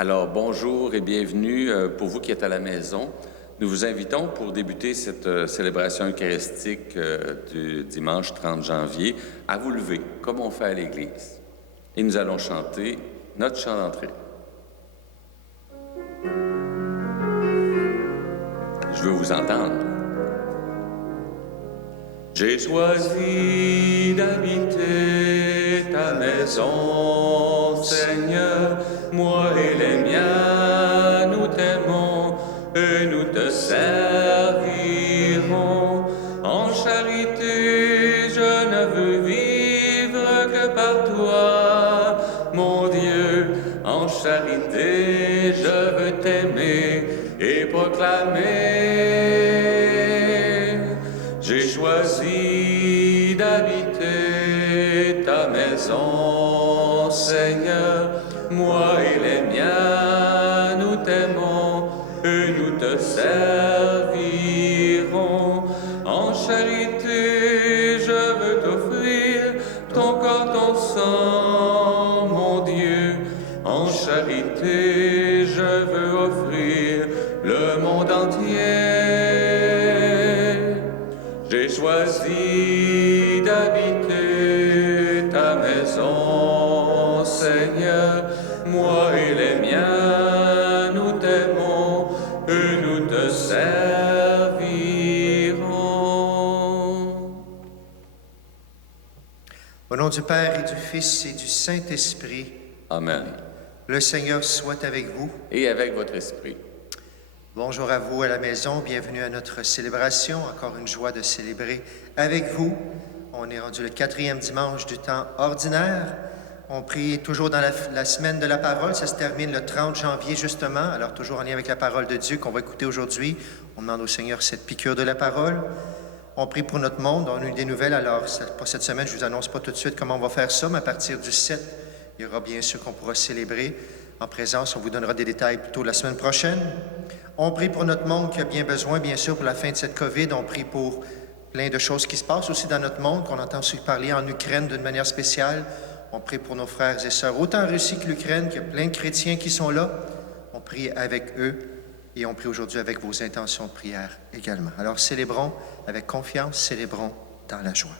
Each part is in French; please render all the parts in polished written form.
Alors, bonjour et bienvenue pour vous qui êtes à la maison. Nous vous invitons pour débuter cette célébration eucharistique du dimanche 30 janvier à vous lever, comme on fait à l'Église. Et nous allons chanter notre chant d'entrée. Je veux vous entendre. J'ai choisi d'habiter ta maison, Seigneur, moi et les miens, nous t'aimons et nous te servirons. En charité, je ne veux vivre que par toi, mon Dieu. En charité, je veux t'aimer et proclamer. J'ai choisi d'habiter ta maison, Seigneur, moi et les miens, nous t'aimons et nous te servirons. En charité, je veux t'offrir ton corps, ton sang, mon Dieu. En charité, je veux offrir le monde entier. J'ai choisi d'habiter ta maison, Seigneur, moi et les miens, nous t'aimons et nous te servirons. Au nom du Père et du Fils et du Saint-Esprit, Amen. le Seigneur soit avec vous. Et avec votre esprit. Bonjour à vous à la maison, bienvenue à notre célébration. Encore une joie de célébrer avec vous. On est rendu le 4e dimanche du temps ordinaire. On prie toujours dans la semaine de la parole. Ça se termine le 30 janvier justement. Alors toujours en lien avec la parole de Dieu qu'on va écouter aujourd'hui. On demande au Seigneur cette piqûre de la parole. On prie pour notre monde. On a eu des nouvelles. Alors pour cette semaine, je ne vous annonce pas tout de suite comment on va faire ça, mais à partir du 7, il y aura bien sûr qu'on pourra célébrer en présence. On vous donnera des détails plutôt la semaine prochaine. On prie pour notre monde qui a bien besoin, bien sûr, pour la fin de cette COVID. On prie pour plein de choses qui se passent aussi dans notre monde, qu'on entend aussi parler en Ukraine d'une manière spéciale. On prie pour nos frères et sœurs, autant en Russie que l'Ukraine, qu'il y a plein de chrétiens qui sont là. On prie avec eux et on prie aujourd'hui avec vos intentions de prière également. Alors célébrons avec confiance, célébrons dans la joie.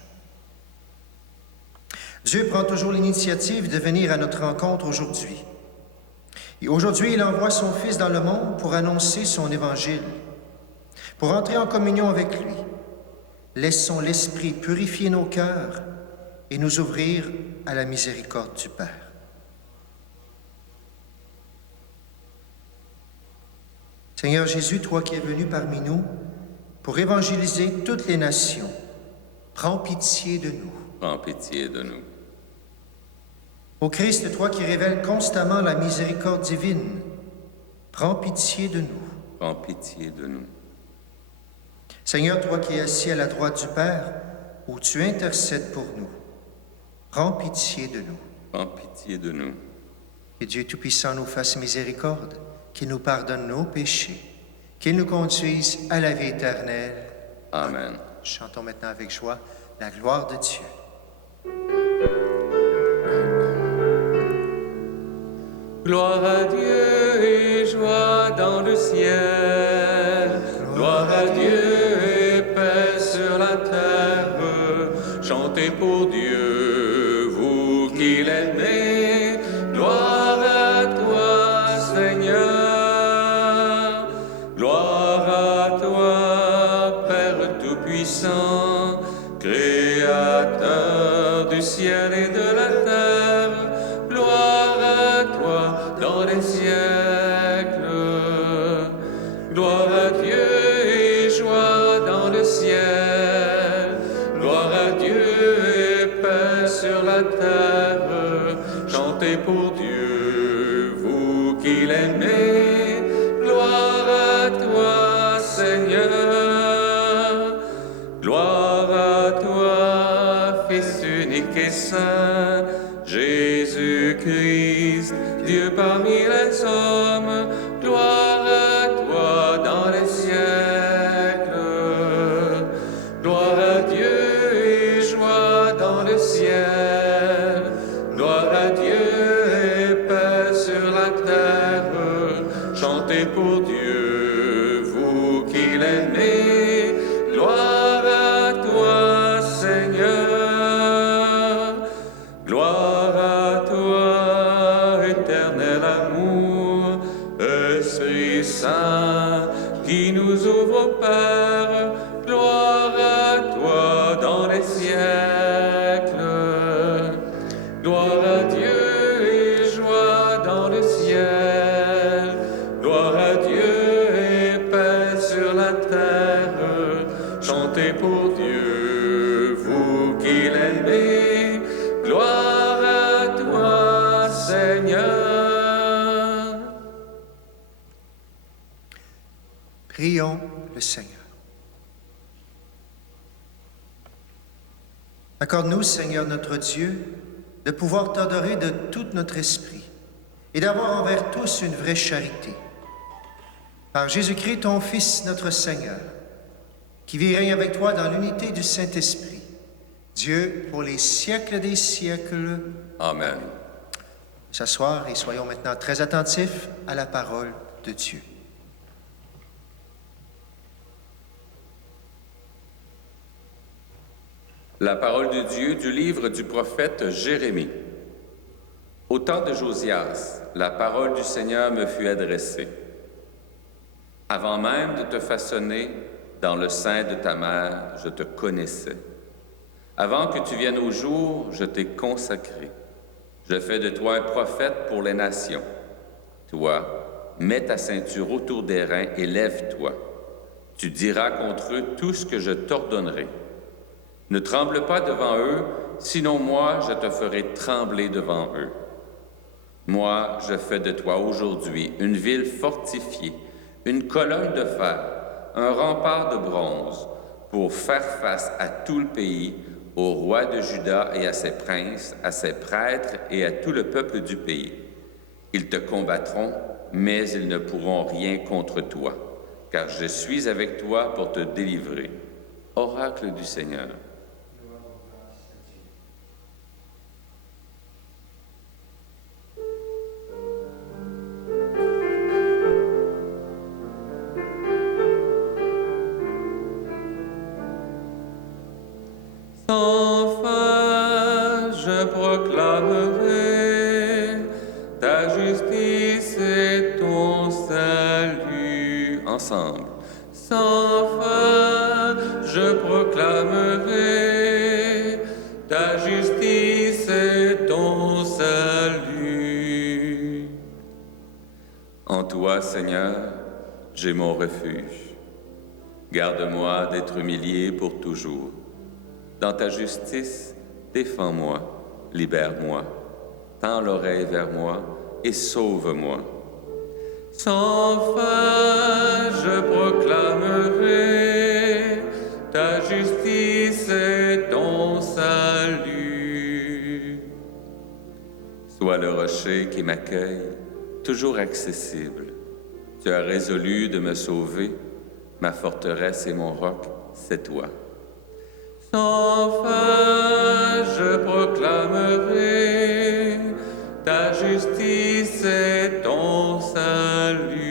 Dieu prend toujours l'initiative de venir à notre rencontre aujourd'hui. Et aujourd'hui, il envoie son Fils dans le monde pour annoncer son évangile, pour entrer en communion avec lui. Laissons l'Esprit purifier nos cœurs et nous ouvrir à la miséricorde du Père. Seigneur Jésus, toi qui es venu parmi nous pour évangéliser toutes les nations, prends pitié de nous. Prends pitié de nous. Ô Christ, toi qui révèles constamment la miséricorde divine, prends pitié de nous. Prends pitié de nous. Seigneur, toi qui es assis à la droite du Père, où tu intercèdes pour nous, prends pitié de nous. Prends pitié de nous. Que Dieu Tout-Puissant nous fasse miséricorde, qu'il nous pardonne nos péchés, qu'il nous conduise à la vie éternelle. Amen. Chantons maintenant avec joie la gloire de Dieu. Gloire à Dieu et joie dans le ciel. Gloire à Dieu et paix sur la terre. Chantez pour Dieu, vous qui l'aimez. Gloire à toi, Seigneur. Gloire à toi, Père Tout-Puissant, Créateur du ciel et de la terre. Gloire à toi dans les siècles. Gloire à Dieu et joie dans le ciel. Gloire à Dieu et paix sur la terre. Chantez pour Dieu, vous qui l'aimez. Gloire à toi, Seigneur. Gloire à toi, Fils unique et saint, Jésus-Christ, Dieu parmi les hommes. Gloire à toi dans les siècles. Gloire à Dieu et joie dans le ciel. Gloire à Dieu et paix sur la terre. nous ouvre, Père, gloire à toi dans les siècles. Gloire à Dieu et joie dans le ciel. Gloire à Dieu et paix sur la terre. Chantez pour Dieu, vous qui l'aimez. Gloire à toi, Seigneur. Prions le Seigneur. Accorde-nous, Seigneur notre Dieu, de pouvoir t'adorer de tout notre esprit et d'avoir envers tous une vraie charité. Par Jésus-Christ, ton Fils, notre Seigneur, qui vit et règne avec toi dans l'unité du Saint-Esprit, Dieu pour les siècles des siècles. Amen. S'asseoir et soyons maintenant très attentifs à la parole de Dieu. La parole de Dieu du livre du prophète Jérémie. Au temps de Josias, la parole du Seigneur me fut adressée. Avant même de te façonner dans le sein de ta mère, je te connaissais. Avant que tu viennes au jour, je t'ai consacré. Je fais de toi un prophète pour les nations. Toi, mets ta ceinture autour des reins et lève-toi. Tu diras contre eux tout ce que je t'ordonnerai. Ne tremble pas devant eux, sinon moi, je te ferai trembler devant eux. Moi, je fais de toi aujourd'hui une ville fortifiée, une colonne de fer, un rempart de bronze, pour faire face à tout le pays, au roi de Juda et à ses princes, à ses prêtres et à tout le peuple du pays. Ils te combattront, mais ils ne pourront rien contre toi, car je suis avec toi pour te délivrer. Oracle du Seigneur. Sans fin, je proclamerai ta justice et ton salut. Ensemble. Sans fin, je proclamerai ta justice et ton salut. En toi, Seigneur, j'ai mon refuge. Garde-moi d'être humilié pour toujours. Dans ta justice, défends-moi, libère-moi, tends l'oreille vers moi et sauve-moi. Sans fin, je proclamerai ta justice et ton salut. Sois le rocher qui m'accueille, toujours accessible. Tu as résolu de me sauver, ma forteresse et mon roc, c'est toi. Sans fin, je proclamerai ta justice et ton salut.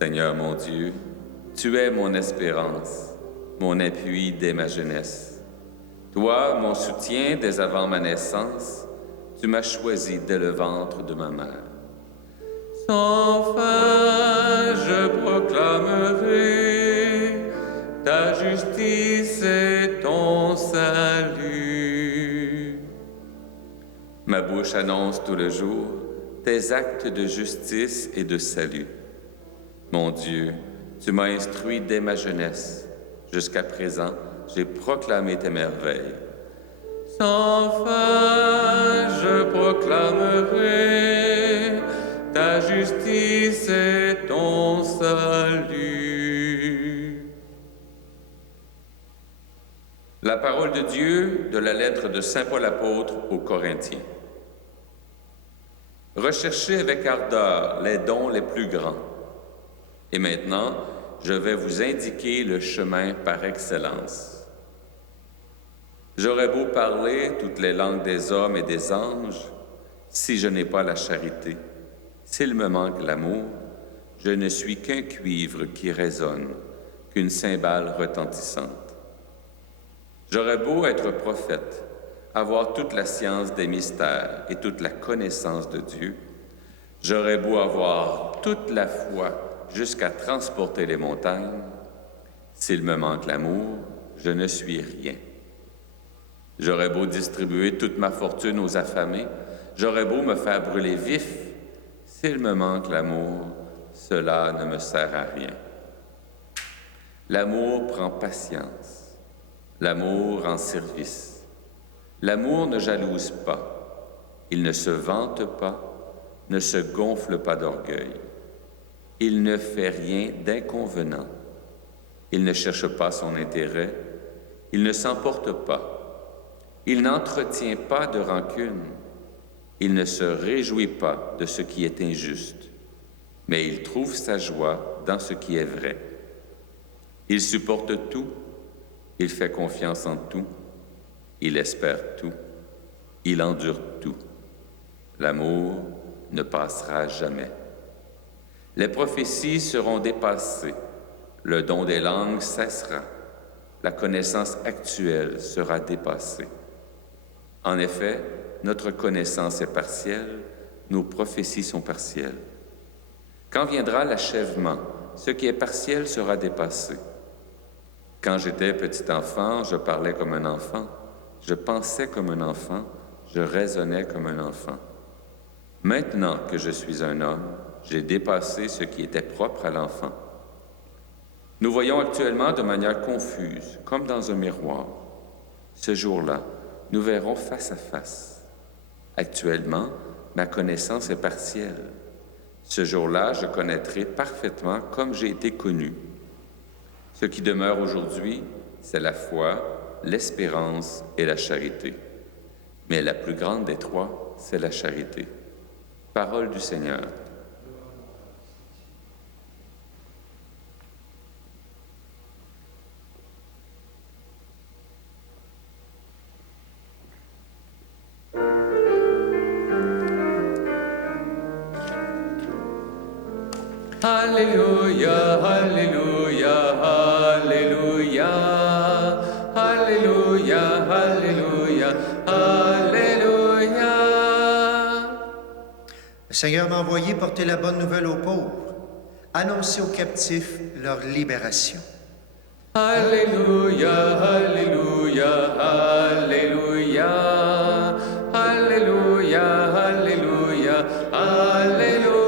Seigneur mon Dieu, tu es mon espérance, mon appui dès ma jeunesse. Toi, mon soutien dès avant ma naissance, tu m'as choisi dès le ventre de ma mère. Sans fin, je proclamerai ta justice et ton salut. Ma bouche annonce tout le jour tes actes de justice et de salut. Mon Dieu, tu m'as instruit dès ma jeunesse. Jusqu'à présent, j'ai proclamé tes merveilles. Sans fin, je proclamerai ta justice et ton salut. La parole de Dieu de la lettre de Saint Paul apôtre aux Corinthiens. Recherchez avec ardeur les dons les plus grands. Et maintenant, je vais vous indiquer le chemin par excellence. J'aurais beau parler toutes les langues des hommes et des anges, si je n'ai pas la charité, s'il me manque l'amour, je ne suis qu'un cuivre qui résonne, qu'une cymbale retentissante. J'aurais beau être prophète, avoir toute la science des mystères et toute la connaissance de Dieu, j'aurais beau avoir toute la foi jusqu'à transporter les montagnes, s'il me manque l'amour, je ne suis rien. J'aurais beau distribuer toute ma fortune aux affamés, j'aurais beau me faire brûler vif, s'il me manque l'amour, cela ne me sert à rien. L'amour prend patience, l'amour en service. L'amour ne jalouse pas, il ne se vante pas, ne se gonfle pas d'orgueil. Il ne fait rien d'inconvenant. Il ne cherche pas son intérêt, il ne s'emporte pas. Il n'entretient pas de rancune. Il ne se réjouit pas de ce qui est injuste, mais il trouve sa joie dans ce qui est vrai. Il supporte tout, il fait confiance en tout, il espère tout, il endure tout. L'amour ne passera jamais. Les prophéties seront dépassées, le don des langues cessera, la connaissance actuelle sera dépassée. En effet, notre connaissance est partielle, nos prophéties sont partielles. Quand viendra l'achèvement, ce qui est partiel sera dépassé. Quand j'étais petit enfant, je parlais comme un enfant, je pensais comme un enfant, je raisonnais comme un enfant. Maintenant que je suis un homme, j'ai dépassé ce qui était propre à l'enfant. Nous voyons actuellement de manière confuse, comme dans un miroir. Ce jour-là, nous verrons face à face. Actuellement, ma connaissance est partielle. Ce jour-là, je connaîtrai parfaitement comme j'ai été connu. Ce qui demeure aujourd'hui, c'est la foi, l'espérance et la charité. Mais la plus grande des trois, c'est la charité. Parole du Seigneur. Alléluia, Alléluia, Alléluia, Alléluia, Alléluia, Alléluia. Le Seigneur m'a envoyé porter la bonne nouvelle aux pauvres, annoncer aux captifs leur libération. Alléluia, Alléluia, Alléluia, Alléluia, Alléluia, Alléluia.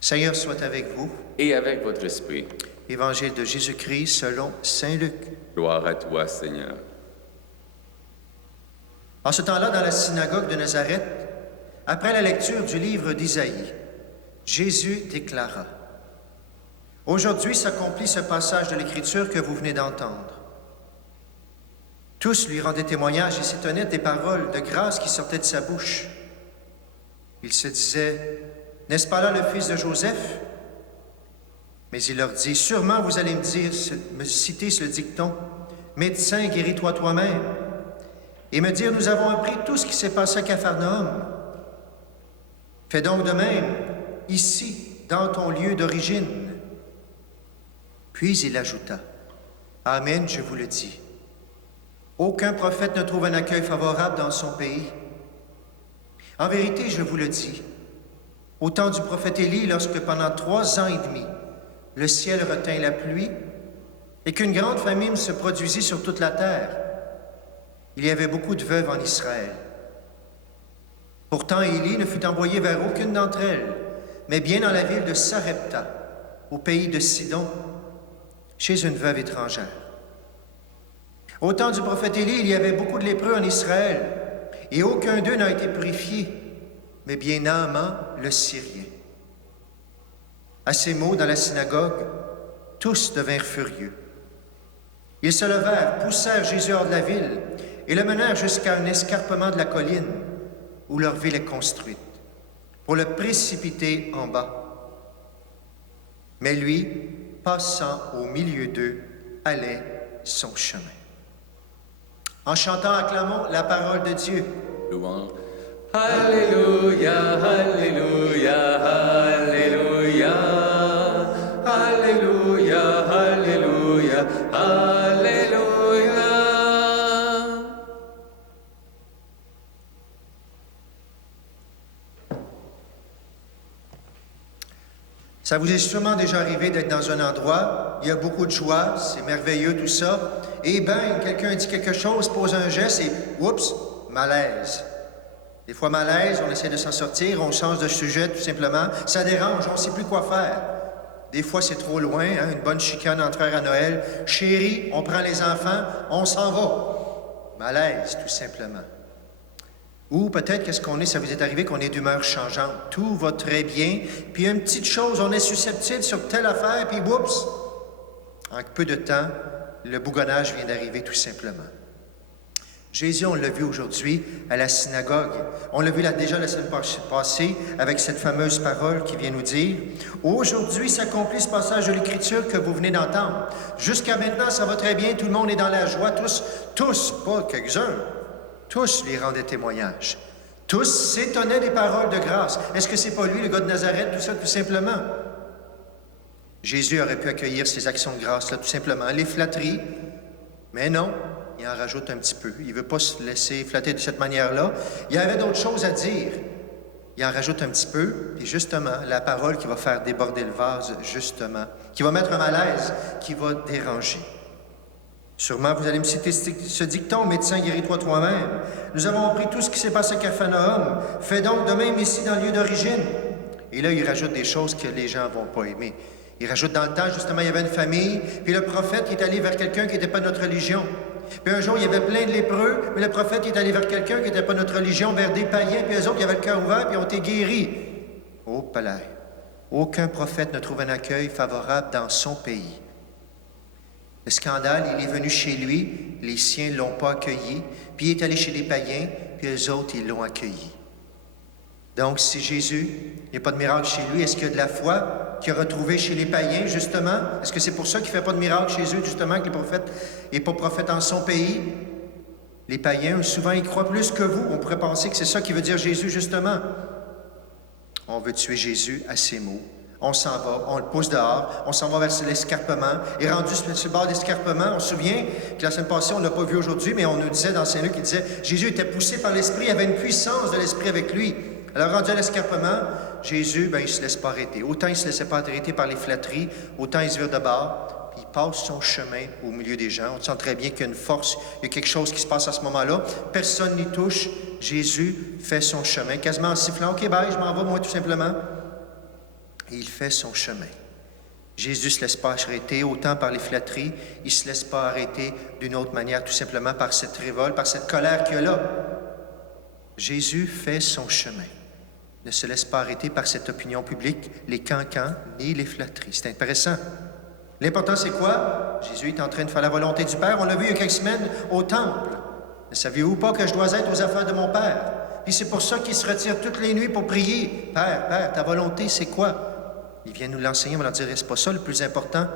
Seigneur soit avec vous. Et avec votre esprit. Évangile de Jésus-Christ selon saint Luc. Gloire à toi, Seigneur. En ce temps-là, dans la synagogue de Nazareth, après la lecture du livre d'Isaïe, Jésus déclara: « Aujourd'hui s'accomplit ce passage de l'Écriture que vous venez d'entendre. » Tous lui rendaient témoignage et s'étonnaient des paroles de grâce qui sortaient de sa bouche. Ils se disaient: « N'est-ce pas là le fils de Joseph? » Mais il leur dit: « Sûrement vous allez me citer ce dicton: Médecin, guéris-toi toi-même. » Et me dire: « Nous avons appris tout ce qui s'est passé à Capharnaüm. Fais donc de même, ici, dans ton lieu d'origine. » Puis il ajouta: « Amen, je vous le dis. Aucun prophète ne trouve un accueil favorable dans son pays. En vérité, je vous le dis, au temps du prophète Élie, lorsque pendant 3 ans et demi, le ciel retint la pluie et qu'une grande famine se produisit sur toute la terre, il y avait beaucoup de veuves en Israël. Pourtant, Élie ne fut envoyé vers aucune d'entre elles, mais bien dans la ville de Sarepta, au pays de Sidon, chez une veuve étrangère. Au temps du prophète Élie, il y avait beaucoup de lépreux en Israël, et aucun d'eux n'a été purifié, mais bien Naaman, le Syrien. À ces mots, dans la synagogue, tous devinrent furieux. Ils se levèrent, poussèrent Jésus hors de la ville et le menèrent jusqu'à un escarpement de la colline où leur ville est construite, pour le précipiter en bas. Mais lui, passant au milieu d'eux, allait son chemin. En chantant, acclamons la parole de Dieu. Louange. Alléluia, Alléluia, Alléluia, Alléluia, Alléluia, Alléluia. Ça vous est sûrement déjà arrivé d'être dans un endroit, il y a beaucoup de joie, c'est merveilleux tout ça, et ben, quelqu'un dit quelque chose, pose un geste et, oups, malaise. Des fois malaise, on essaie de s'en sortir, on change de sujet tout simplement, ça dérange, on ne sait plus quoi faire. Des fois, c'est trop loin, hein, une bonne chicane entre frères à Noël. Chérie, on prend les enfants, on s'en va. Malaise, tout simplement. Ou peut-être qu'est-ce qu'on est, ça vous est arrivé qu'on est d'humeur changeante. Tout va très bien, puis une petite chose, on est susceptible sur telle affaire, puis oups, en peu de temps, le bougonnage vient d'arriver tout simplement. Jésus, on l'a vu aujourd'hui à la synagogue. On l'a vu déjà la semaine passée avec cette fameuse parole qui vient nous dire « Aujourd'hui s'accomplit ce passage de l'Écriture que vous venez d'entendre. Jusqu'à maintenant, ça va très bien, tout le monde est dans la joie, tous, pas quelques-uns, tous lui rendaient témoignage. Tous s'étonnaient des paroles de grâce. Est-ce que c'est pas lui, le gars de Nazareth, tout ça, tout simplement? » Jésus aurait pu accueillir ces actions de grâce-là, tout simplement, les flatteries, mais non. Il en rajoute un petit peu. Il ne veut pas se laisser flatter de cette manière-là. Il y avait d'autres choses à dire. Il en rajoute un petit peu. Et justement, la parole qui va faire déborder le vase, justement, qui va mettre un malaise, qui va déranger. Sûrement, vous allez me citer ce dicton, médecin, guéris-toi toi-même. Nous avons appris tout ce qui s'est passé à Capharnaüm. Fais donc de même ici dans le lieu d'origine. Et là, il rajoute des choses que les gens ne vont pas aimer. Il rajoute dans le temps, justement, il y avait une famille, puis le prophète qui est allé vers quelqu'un qui n'était pas de notre religion. Puis un jour, il y avait plein de lépreux, mais le prophète est allé vers quelqu'un qui n'était pas de notre religion, vers des païens, puis eux autres, ils avaient le cœur ouvert, puis ils ont été guéris. Oh, palais! Aucun prophète ne trouve un accueil favorable dans son pays. Le scandale, il est venu chez lui, les siens ne l'ont pas accueilli, puis il est allé chez les païens, puis eux autres, ils l'ont accueilli. Donc, si Jésus, il n'y a pas de miracle chez lui, est-ce qu'il y a de la foi qu'il a retrouvée chez les païens, justement? Est-ce que c'est pour ça qu'il ne fait pas de miracle chez eux, justement, que le prophète n'est pas prophète en son pays? Les païens, souvent, ils croient plus que vous. On pourrait penser que c'est ça qui veut dire Jésus, justement. On veut tuer Jésus à ses mots. On s'en va, on le pousse dehors, on s'en va vers l'escarpement. Et rendu sur le bord de l'escarpement, on se souvient que la semaine passée, on ne l'a pas vu aujourd'hui, mais on nous disait dans Saint-Luc, il disait, Jésus était poussé par l'Esprit, il avait une puissance de l'Esprit avec lui. Alors, rendu à l'escarpement, Jésus, il ne se laisse pas arrêter. Autant il ne se laissait pas arrêter par les flatteries, autant il se vire de bord, puis il passe son chemin au milieu des gens. On sent très bien qu'il y a une force, il y a quelque chose qui se passe à ce moment-là. Personne n'y touche. Jésus fait son chemin, quasiment en sifflant. OK, bye, je m'en vais, moi, tout simplement. Et il fait son chemin. Jésus ne se laisse pas arrêter, autant par les flatteries, il ne se laisse pas arrêter d'une autre manière, tout simplement par cette révolte, par cette colère qu'il y a là. Jésus fait son chemin. Ne se laisse pas arrêter par cette opinion publique, les cancans, ni les flatteries. C'est intéressant. L'important, c'est quoi? Jésus est en train de faire la volonté du Père. On l'a vu il y a quelques semaines au temple. Ne saviez-vous pas que je dois être aux affaires de mon Père? Puis c'est pour ça qu'il se retire toutes les nuits pour prier. Père, Père, ta volonté, c'est quoi? Il vient nous l'enseigner, on va leur dire, c'est pas ça le plus important.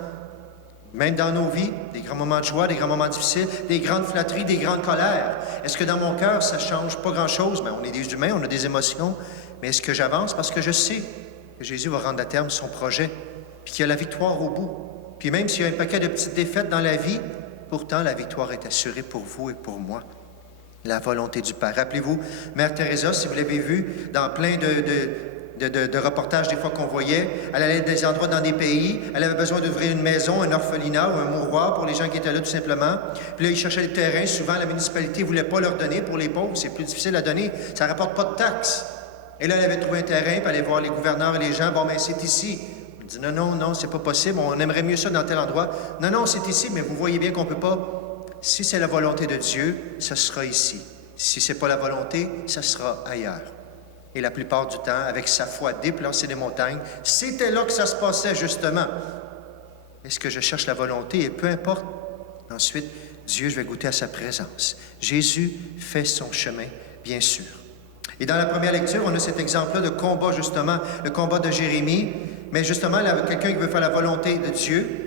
Même dans nos vies, des grands moments de joie, des grands moments difficiles, des grandes flatteries, des grandes colères. Est-ce que dans mon cœur, ça change pas grand-chose? Bien, on est des humains, on a des émotions. Mais est-ce que j'avance? Parce que je sais que Jésus va rendre à terme son projet, puis qu'il y a la victoire au bout. Puis même s'il y a un paquet de petites défaites dans la vie, pourtant la victoire est assurée pour vous et pour moi. La volonté du Père. Rappelez-vous, Mère Teresa, si vous l'avez vu dans plein de reportages des fois qu'on voyait, elle allait des endroits dans des pays, elle avait besoin d'ouvrir une maison, un orphelinat ou un mouroir pour les gens qui étaient là tout simplement. Puis là, ils cherchaient des terrains, souvent la municipalité ne voulait pas leur donner pour les pauvres, c'est plus difficile à donner, ça ne rapporte pas de taxes. Et là, elle avait trouvé un terrain, puis aller voir les gouverneurs et les gens. Bon, mais c'est ici. On dit, non, c'est pas possible. On aimerait mieux ça dans tel endroit. Non, c'est ici, mais vous voyez bien qu'on peut pas. Si c'est la volonté de Dieu, ça sera ici. Si c'est pas la volonté, ça sera ailleurs. Et la plupart du temps, avec sa foi, déplacer des montagnes, c'était là que ça se passait, justement. Est-ce que je cherche la volonté? Et peu importe. Ensuite, Dieu, je vais goûter à sa présence. Jésus fait son chemin, bien sûr. Et dans la première lecture, on a cet exemple-là de combat, justement, le combat de Jérémie. Mais justement, là, quelqu'un qui veut faire la volonté de Dieu,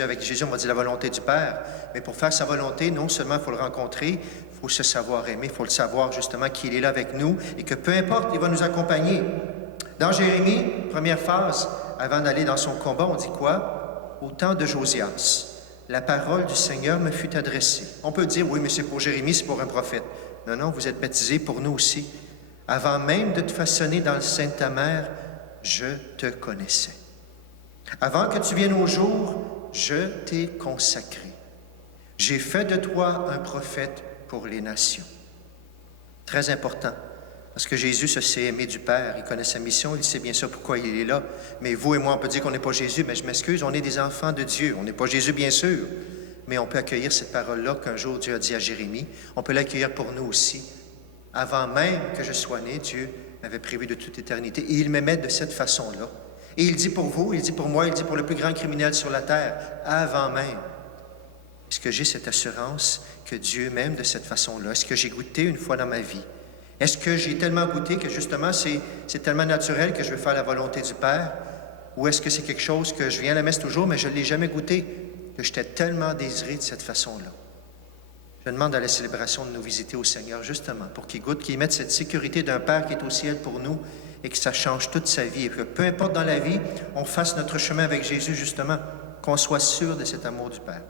avec Jésus, on va dire la volonté du Père. Mais pour faire sa volonté, non seulement il faut le rencontrer, il faut se savoir aimer, il faut le savoir justement qu'il est là avec nous et que peu importe, il va nous accompagner. Dans Jérémie, première phase, avant d'aller dans son combat, on dit quoi? Au temps de Josias, la parole du Seigneur me fut adressée. On peut dire, oui, mais c'est pour Jérémie, c'est pour un prophète. Non, vous êtes baptisés pour nous aussi. Avant même de te façonner dans le sein de ta mère, je te connaissais. Avant que tu viennes au jour, je t'ai consacré. J'ai fait de toi un prophète pour les nations. Très important, parce que Jésus se sait aimé du Père, il connaît sa mission, il sait bien sûr pourquoi il est là. Mais vous et moi, on peut dire qu'on n'est pas Jésus, mais je m'excuse, on est des enfants de Dieu. On n'est pas Jésus, bien sûr, mais on peut accueillir cette parole-là qu'un jour Dieu a dit à Jérémie. On peut l'accueillir pour nous aussi. Avant même que je sois né, Dieu m'avait prévu de toute éternité. Et il m'aimait de cette façon-là. Et il dit pour vous, il dit pour moi, il dit pour le plus grand criminel sur la terre, avant même. Est-ce que j'ai cette assurance que Dieu m'aime de cette façon-là? Est-ce que j'ai goûté une fois dans ma vie? Est-ce que j'ai tellement goûté que justement c'est tellement naturel que je veux faire la volonté du Père? Ou est-ce que c'est quelque chose que je viens à la messe toujours, mais je ne l'ai jamais goûté, que j'étais tellement désiré de cette façon-là? Je demande à la célébration de nous visiter au Seigneur, justement, pour qu'il goûte, qu'il mette cette sécurité d'un Père qui est au ciel pour nous et que ça change toute sa vie. Et que peu importe dans la vie, on fasse notre chemin avec Jésus, justement, qu'on soit sûr de cet amour du Père.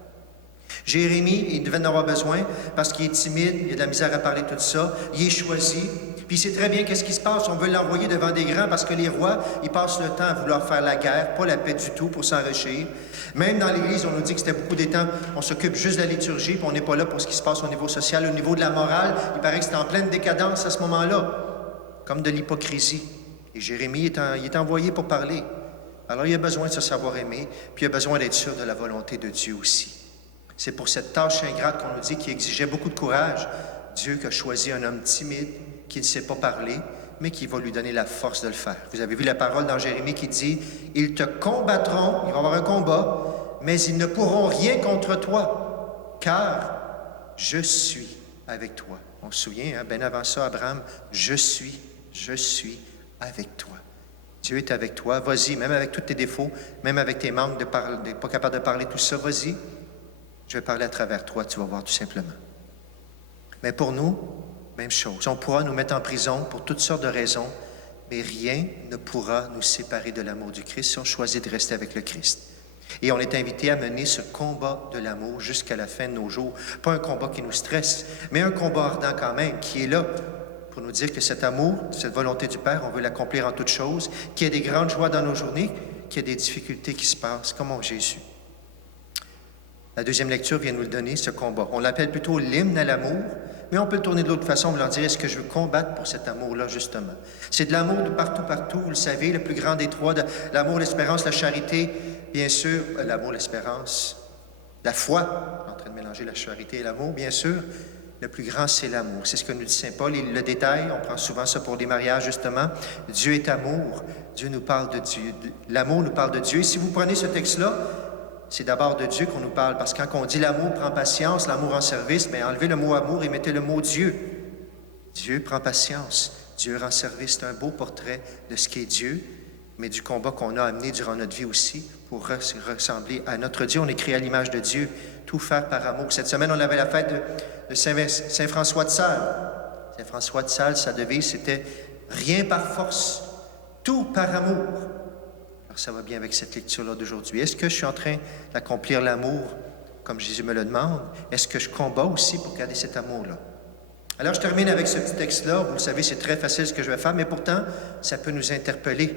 Jérémie, il devait en avoir besoin parce qu'il est timide, il a de la misère à parler tout ça, il est choisi, puis il sait très bien qu'est-ce qui se passe. On veut l'envoyer devant des grands parce que les rois, ils passent le temps à vouloir faire la guerre, pas la paix du tout pour s'enrichir. Même dans l'Église, on nous dit que c'était beaucoup des temps, on s'occupe juste de la liturgie, puis on n'est pas là pour ce qui se passe au niveau social, au niveau de la morale. Il paraît que c'est en pleine décadence à ce moment-là, comme de l'hypocrisie. Et Jérémie, il est envoyé pour parler. Alors il a besoin de se savoir aimer, puis il a besoin d'être sûr de la volonté de Dieu aussi. C'est pour cette tâche ingrate qu'on nous dit qui exigeait beaucoup de courage. Dieu qui a choisi un homme timide, qui ne sait pas parler, mais qui va lui donner la force de le faire. Vous avez vu la parole dans Jérémie qui dit « Ils te combattront, il va y avoir un combat, mais ils ne pourront rien contre toi, car je suis avec toi. » On se souvient, hein, bien avant ça, Abraham, « Je suis avec toi. » Dieu est avec toi, vas-y, même avec tous tes défauts, même avec tes manques de pas capable de parler, tout ça, vas-y. Je vais parler à travers toi, tu vas voir tout simplement. Mais pour nous, même chose. On pourra nous mettre en prison pour toutes sortes de raisons, mais rien ne pourra nous séparer de l'amour du Christ si on choisit de rester avec le Christ. Et on est invité à mener ce combat de l'amour jusqu'à la fin de nos jours. Pas un combat qui nous stresse, mais un combat ardent quand même, qui est là pour nous dire que cet amour, cette volonté du Père, on veut l'accomplir en toutes choses, qu'il y ait des grandes joies dans nos journées, qu'il y ait des difficultés qui se passent, comme en Jésus. La deuxième lecture vient nous le donner, ce combat. On l'appelle plutôt l'hymne à l'amour, mais on peut le tourner de l'autre façon, voulant dire, est-ce que je veux combattre pour cet amour-là, justement? C'est de l'amour de partout, vous le savez, le plus grand des trois, de l'amour, l'espérance, la charité, bien sûr, l'amour, l'espérance, la foi, en train de mélanger la charité et l'amour, bien sûr, le plus grand, c'est l'amour. C'est ce que nous dit Saint Paul, il le détaille, on prend souvent ça pour les mariages, justement. Dieu est amour, Dieu nous parle de Dieu, l'amour nous parle de Dieu. Et si vous prenez ce texte-là, c'est d'abord de Dieu qu'on nous parle, parce que quand on dit l'amour prend patience, l'amour en service, bien enlevez le mot amour et mettez le mot Dieu. Dieu prend patience, Dieu rend service. C'est un beau portrait de ce qu'est Dieu, mais du combat qu'on a amené durant notre vie aussi pour ressembler à notre Dieu. On est créé à l'image de Dieu, tout faire par amour. Cette semaine, on avait la fête de Saint François de Sales. Saint François de Sales, sa devise, c'était « rien par force, tout par amour ». Alors, ça va bien avec cette lecture-là d'aujourd'hui. Est-ce que je suis en train d'accomplir l'amour comme Jésus me le demande? Est-ce que je combats aussi pour garder cet amour-là? Alors, je termine avec ce petit texte-là. Vous le savez, c'est très facile ce que je vais faire, mais pourtant, ça peut nous interpeller.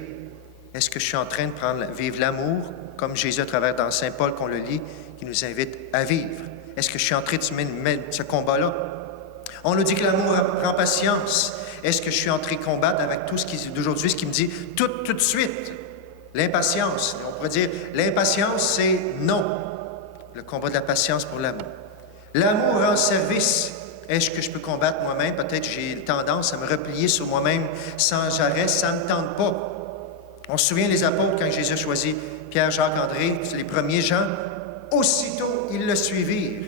Est-ce que je suis en train de vivre l'amour, comme Jésus, à travers dans Saint Paul qu'on le lit, qui nous invite à vivre? Est-ce que je suis en train de mener ce combat-là? On nous dit que l'amour prend patience. Est-ce que je suis en train de combattre avec tout ce qui d'aujourd'hui, ce qui me dit tout de suite? L'impatience, on pourrait dire, l'impatience, c'est non. Le combat de la patience pour l'amour. L'amour en service. Est-ce que je peux combattre moi-même? Peut-être j'ai tendance à me replier sur moi-même sans arrêt, ça ne me tente pas. On se souvient les apôtres quand Jésus a choisi Pierre, Jacques, André, les premiers gens, aussitôt ils le suivirent.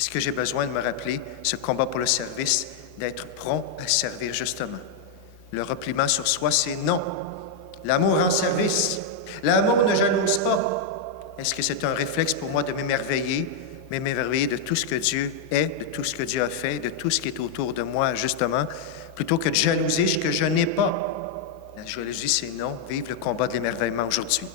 Est-ce que j'ai besoin de me rappeler ce combat pour le service, d'être prompt à servir justement? Le repliement sur soi, c'est non. L'amour en service. L'amour ne jalouse pas. Est-ce que c'est un réflexe pour moi de m'émerveiller de tout ce que Dieu est, de tout ce que Dieu a fait, de tout ce qui est autour de moi, justement, plutôt que de jalouser ce que je n'ai pas? La jalousie, c'est non. Vive le combat de l'émerveillement aujourd'hui.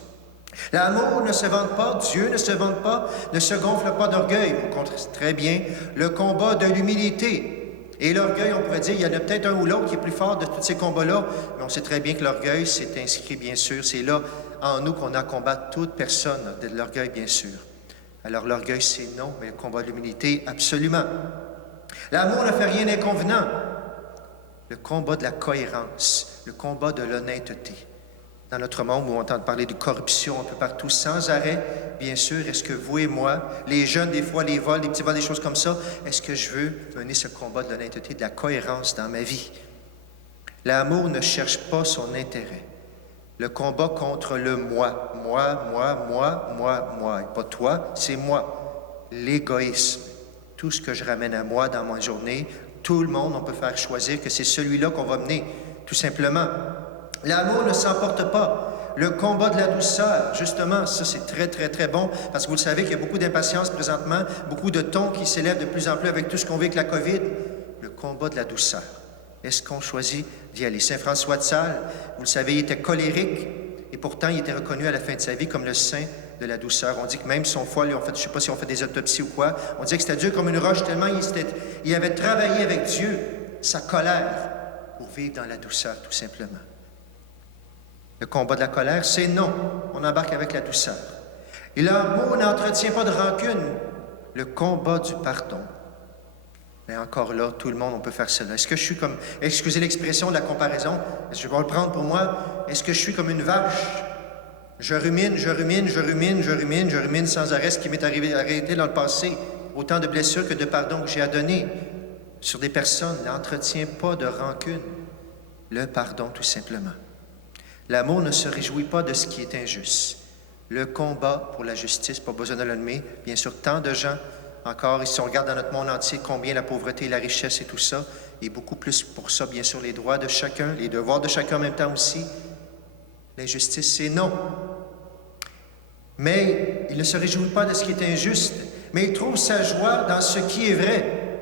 L'amour ne se vante pas, Dieu ne se vante pas, ne se gonfle pas d'orgueil. Vous comprenez très bien le combat de l'humilité. Et l'orgueil, on pourrait dire, il y en a peut-être un ou l'autre qui est plus fort de tous ces combats-là, mais on sait très bien que l'orgueil, c'est inscrit, bien sûr, c'est là en nous qu'on a à combattre toute personne de l'orgueil, bien sûr. Alors l'orgueil, c'est non, mais le combat de l'humilité, absolument. L'amour ne fait rien d'inconvenant. Le combat de la cohérence, le combat de l'honnêteté. Dans notre monde où on entend parler de corruption un peu partout, sans arrêt, bien sûr, est-ce que vous et moi, les jeunes, des fois, les vols, des petits vols, des choses comme ça, est-ce que je veux mener ce combat de l'honnêteté, de la cohérence dans ma vie? L'amour ne cherche pas son intérêt. Le combat contre le moi. Moi. Et pas toi, c'est moi. L'égoïsme. Tout ce que je ramène à moi dans ma journée, tout le monde, on peut faire choisir que c'est celui-là qu'on va mener, tout simplement. L'amour ne s'emporte pas. Le combat de la douceur, justement, ça c'est très, très, très bon, parce que vous le savez qu'il y a beaucoup d'impatience présentement, beaucoup de tons qui s'élèvent de plus en plus avec tout ce qu'on vit avec la COVID. Le combat de la douceur. Est-ce qu'on choisit d'y aller? Saint François de Sales, vous le savez, il était colérique, et pourtant il était reconnu à la fin de sa vie comme le saint de la douceur. On dit que même son foie, je ne sais pas si on fait des autopsies ou quoi, on dit que c'était dur comme une roche, tellement il avait travaillé avec Dieu sa colère pour vivre dans la douceur, tout simplement. Le combat de la colère, c'est non. On embarque avec la douceur. Et l'amour n'entretient pas de rancune. Le combat du pardon. Mais encore là, tout le monde, on peut faire cela. Est-ce que je suis comme... Excusez l'expression de la comparaison. Je vais le prendre pour moi. Est-ce que je suis comme une vache? Je rumine sans arrêt ce qui m'est arrêté dans le passé. Autant de blessures que de pardons que j'ai à donner sur des personnes. N'entretient pas de rancune. Le pardon, tout simplement. L'amour ne se réjouit pas de ce qui est injuste. Le combat pour la justice, pas besoin de le nommer. Bien sûr, tant de gens, encore, et si on regarde dans notre monde entier combien la pauvreté et la richesse et tout ça, et beaucoup plus pour ça, bien sûr, les droits de chacun, les devoirs de chacun en même temps aussi. L'injustice, c'est non. Mais il ne se réjouit pas de ce qui est injuste, mais il trouve sa joie dans ce qui est vrai.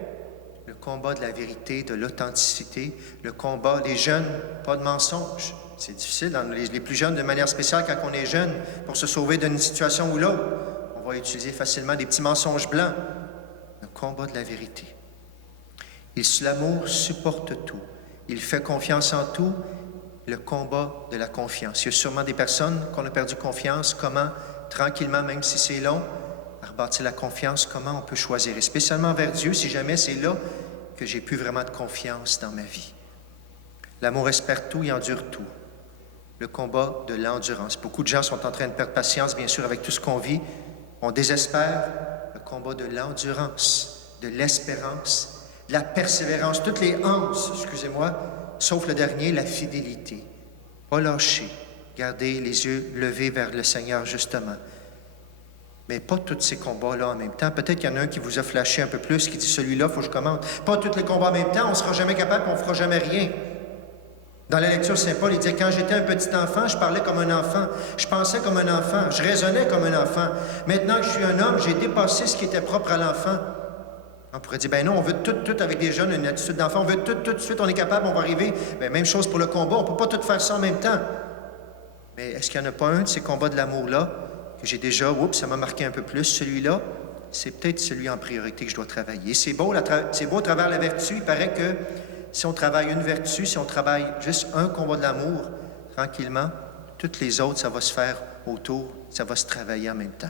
Le combat de la vérité, de l'authenticité, le combat, les jeunes, pas de mensonges. C'est difficile, dans les plus jeunes, de manière spéciale, quand on est jeune, pour se sauver d'une situation ou l'autre. On va utiliser facilement des petits mensonges blancs. Le combat de la vérité. L'amour supporte tout. Il fait confiance en tout. Le combat de la confiance. Il y a sûrement des personnes qu'on a perdu confiance. Comment, tranquillement, même si c'est long, à rebâtir la confiance, comment on peut choisir. Et spécialement vers Dieu, si jamais c'est là que j'ai plus vraiment de confiance dans ma vie. L'amour espère tout et endure tout. Le combat de l'endurance. Beaucoup de gens sont en train de perdre patience, bien sûr, avec tout ce qu'on vit. On désespère. Le combat de l'endurance, de l'espérance, de la persévérance. Toutes les anses, excusez-moi, sauf le dernier, la fidélité. Pas lâcher. Garder les yeux levés vers le Seigneur, justement. Mais pas tous ces combats-là en même temps. Peut-être qu'il y en a un qui vous a flashé un peu plus, qui dit celui-là, il faut que je commente. Pas tous les combats en même temps, on ne sera jamais capable, on ne fera jamais rien. Dans la lecture, Saint Paul, il dit « Quand j'étais un petit enfant, je parlais comme un enfant. Je pensais comme un enfant. Je raisonnais comme un enfant. Maintenant que je suis un homme, j'ai dépassé ce qui était propre à l'enfant. » On pourrait dire « Ben non, on veut tout avec des jeunes, une attitude d'enfant. On veut tout de suite, on est capable, on va arriver. » Ben, même chose pour le combat, on ne peut pas tout faire ça en même temps. Mais est-ce qu'il n'y en a pas un de ces combats de l'amour-là que j'ai déjà, ça m'a marqué un peu plus, celui-là? C'est peut-être celui en priorité que je dois travailler. C'est beau à travers la vertu, il paraît que si on travaille une vertu, si on travaille juste un combat de l'amour, tranquillement, toutes les autres, ça va se faire autour, ça va se travailler en même temps.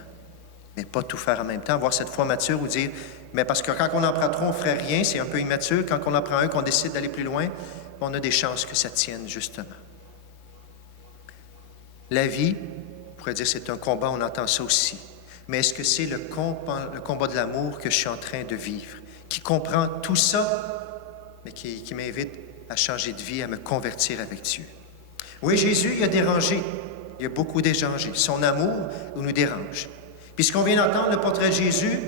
Mais pas tout faire en même temps, avoir cette foi mature ou dire, mais parce que quand on en prend trop, on ne ferait rien, c'est un peu immature. Quand on en prend un, qu'on décide d'aller plus loin, on a des chances que ça tienne, justement. La vie, on pourrait dire c'est un combat, on entend ça aussi. Mais est-ce que c'est le combat de l'amour que je suis en train de vivre, qui comprend tout ça, mais qui m'invite à changer de vie, à me convertir avec Dieu? Oui, Jésus, il a dérangé. Il a beaucoup dérangé. Son amour nous dérange. Puis ce qu'on vient d'entendre, le portrait de Jésus,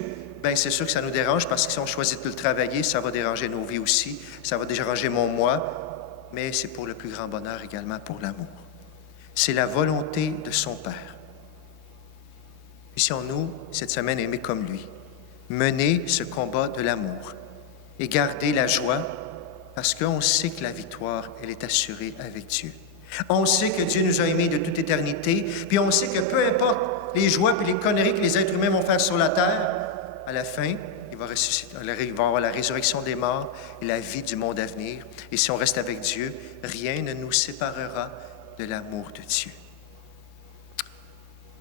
bien, c'est sûr que ça nous dérange parce que si on choisit de le travailler, ça va déranger nos vies aussi. Ça va déranger mon moi, mais c'est pour le plus grand bonheur également, pour l'amour. C'est la volonté de son Père. Puissions-nous, cette semaine, aimer comme lui. Mener ce combat de l'amour et garder la joie parce qu'on sait que la victoire, elle est assurée avec Dieu. On sait que Dieu nous a aimés de toute éternité, puis on sait que peu importe les joies puis les conneries que les êtres humains vont faire sur la terre, à la fin, il va avoir la résurrection des morts et la vie du monde à venir. Et si on reste avec Dieu, rien ne nous séparera de l'amour de Dieu.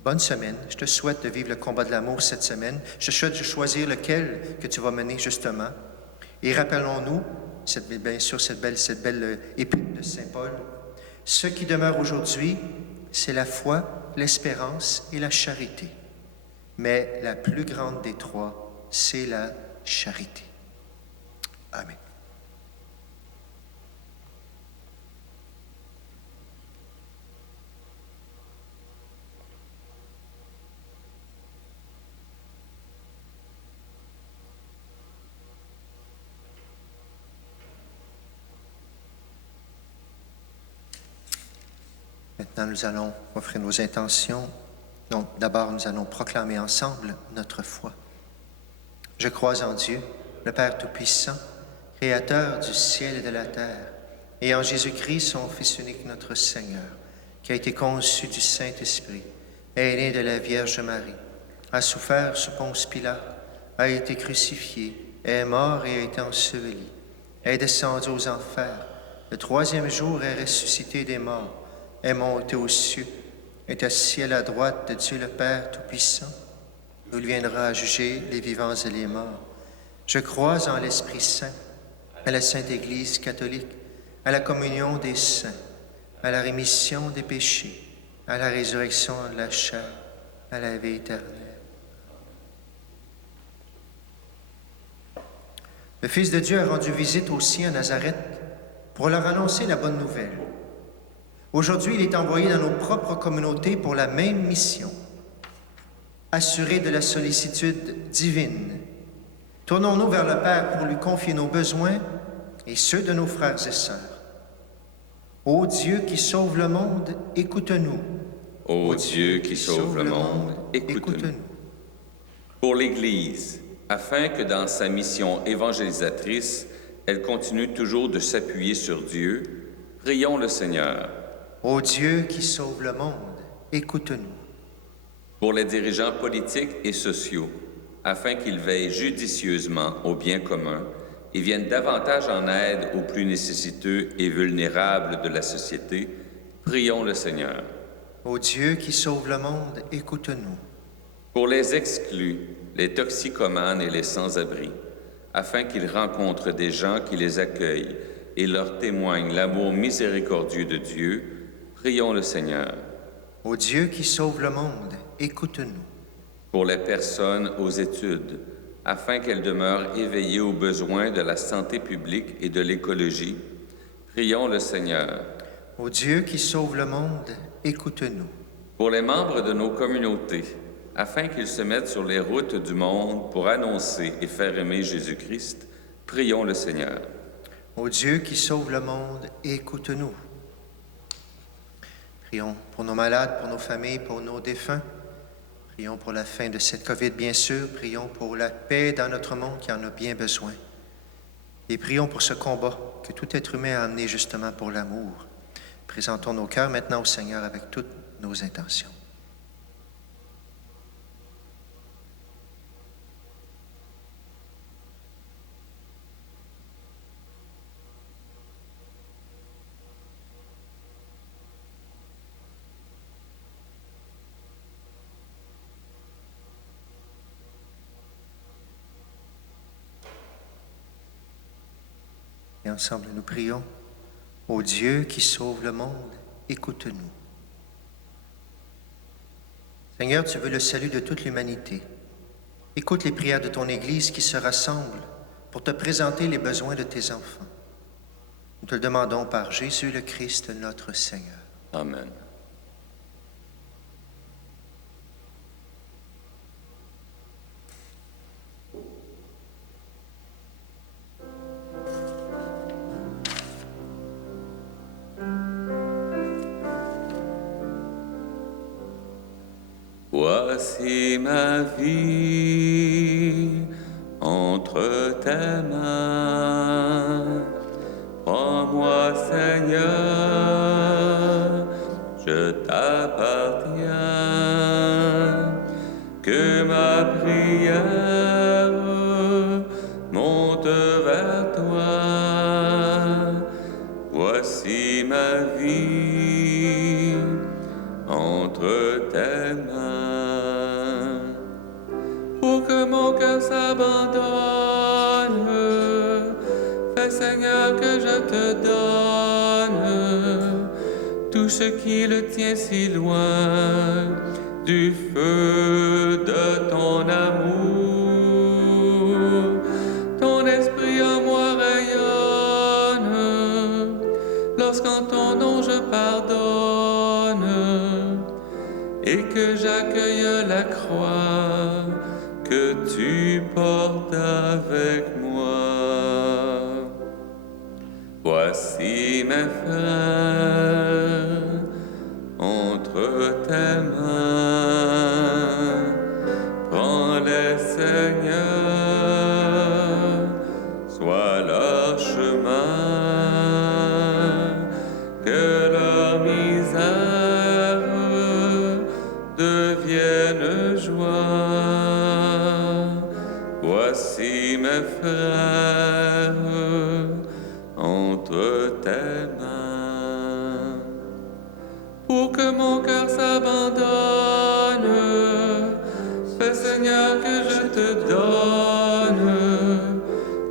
Bonne semaine. Je te souhaite de vivre le combat de l'amour cette semaine. Je te souhaite de choisir lequel que tu vas mener, justement. Et rappelons-nous, bien sûr, cette belle épître de Saint Paul. Ce qui demeure aujourd'hui, c'est la foi, l'espérance et la charité. Mais la plus grande des trois, c'est la charité. Amen. Maintenant, nous allons offrir nos intentions. Donc, d'abord, nous allons proclamer ensemble notre foi. Je crois en Dieu, le Père Tout-Puissant, Créateur du ciel et de la terre, et en Jésus-Christ, son Fils unique, notre Seigneur, qui a été conçu du Saint-Esprit, est né de la Vierge Marie, a souffert sous Ponce Pilate, a été crucifié, est mort et a été enseveli, est descendu aux enfers, le troisième jour est ressuscité des morts, est monté aux cieux, est assis à la droite de Dieu le Père Tout-Puissant, où il viendra juger les vivants et les morts. Je crois en l'Esprit Saint, à la Sainte Église catholique, à la communion des saints, à la rémission des péchés, à la résurrection de la chair, à la vie éternelle. Le Fils de Dieu a rendu visite aussi à Nazareth pour leur annoncer la bonne nouvelle. Aujourd'hui, il est envoyé dans nos propres communautés pour la même mission, assuré de la sollicitude divine. Tournons-nous vers le Père pour lui confier nos besoins et ceux de nos frères et sœurs. Ô Dieu qui sauve le monde, écoute-nous. Ô Dieu qui sauve le monde, écoute-nous. Pour l'Église, afin que dans sa mission évangélisatrice, elle continue toujours de s'appuyer sur Dieu, prions le Seigneur. Ô Dieu qui sauve le monde, écoute-nous. Pour les dirigeants politiques et sociaux, afin qu'ils veillent judicieusement au bien commun et viennent davantage en aide aux plus nécessiteux et vulnérables de la société, prions le Seigneur. Ô Dieu qui sauve le monde, écoute-nous. Pour les exclus, les toxicomanes et les sans-abri, afin qu'ils rencontrent des gens qui les accueillent et leur témoignent l'amour miséricordieux de Dieu, prions le Seigneur. Ô Dieu qui sauve le monde, écoute-nous. Pour les personnes aux études, afin qu'elles demeurent éveillées aux besoins de la santé publique et de l'écologie, prions le Seigneur. Ô Dieu qui sauve le monde, écoute-nous. Pour les membres de nos communautés, afin qu'ils se mettent sur les routes du monde pour annoncer et faire aimer Jésus-Christ, prions le Seigneur. Ô Dieu qui sauve le monde, écoute-nous. Prions pour nos malades, pour nos familles, pour nos défunts. Prions pour la fin de cette COVID, bien sûr. Prions pour la paix dans notre monde qui en a bien besoin. Et prions pour ce combat que tout être humain a amené justement pour l'amour. Présentons nos cœurs maintenant au Seigneur avec toutes nos intentions. Et ensemble, nous prions. Ô Dieu qui sauve le monde, écoute-nous. Seigneur, tu veux le salut de toute l'humanité. Écoute les prières de ton Église qui se rassemble pour te présenter les besoins de tes enfants. Nous te le demandons par Jésus le Christ, notre Seigneur. Amen. Voici ma vie entre tes mains. Prends-moi, Seigneur, je t'appartiens. Que ma prière monte vers toi. Voici ma vie entre tes mains. Fais, Seigneur, que je te donne tout ce qui le tient si loin du feu de ton amour. Ton esprit en moi rayonne lorsqu'en ton nom je pardonne et que j'accueille la croix que tu portes avec moi. Voici mes frères entre tes mains, prends-les, Seigneur, sois leur chemin, que leur misère devienne joie. Voici mes frères entre tes mains, pour que mon cœur s'abandonne. Fais, Seigneur, que je te donne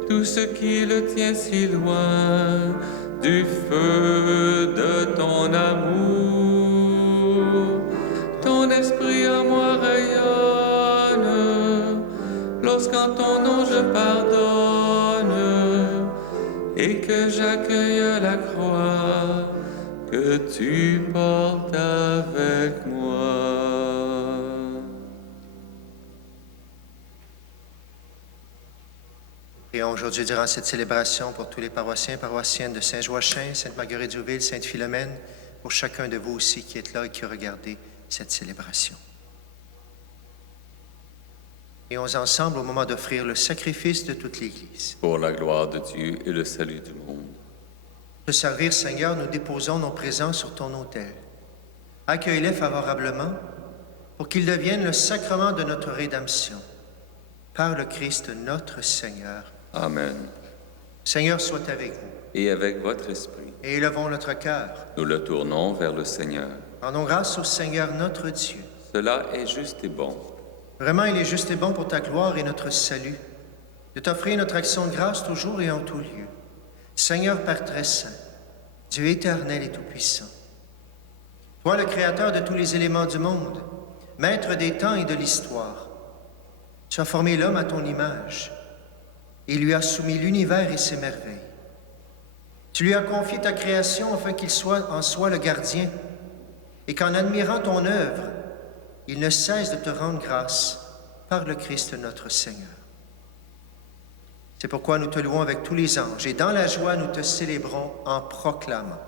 tout ce qui le tient si loin du feu de ton amour. Ton esprit en moi rayonne lorsqu'en ton nom je pardonne et que j'accueille la croix que tu portes avec moi. Prions aujourd'hui durant cette célébration pour tous les paroissiens et paroissiennes de Saint-Joachim, Sainte-Marguerite-du-Ville, Sainte-Philomène, pour chacun de vous aussi qui êtes là et qui regardez cette célébration. Prions ensemble au moment d'offrir le sacrifice de toute l'Église. Pour la gloire de Dieu et le salut du monde. Te servir, Seigneur, nous déposons nos présents sur ton autel. Accueille-les favorablement pour qu'ils deviennent le sacrement de notre rédemption. Par le Christ notre Seigneur. Amen. Seigneur, soit avec vous. Et avec votre esprit, Et élevons notre cœur. nous le tournons vers le Seigneur. Rendons grâce au Seigneur notre Dieu. Cela est juste et bon. Vraiment, il est juste et bon pour ta gloire et notre salut de t'offrir notre action de grâce toujours et en tout lieu. Seigneur Père très saint, Dieu éternel et tout-puissant, toi le Créateur de tous les éléments du monde, Maître des temps et de l'histoire, tu as formé l'homme à ton image et lui as soumis l'univers et ses merveilles. Tu lui as confié ta création afin qu'il soit en soi le gardien et qu'en admirant ton œuvre, il ne cesse de te rendre grâce par le Christ notre Seigneur. C'est pourquoi nous te louons avec tous les anges et dans la joie nous te célébrons en proclamant.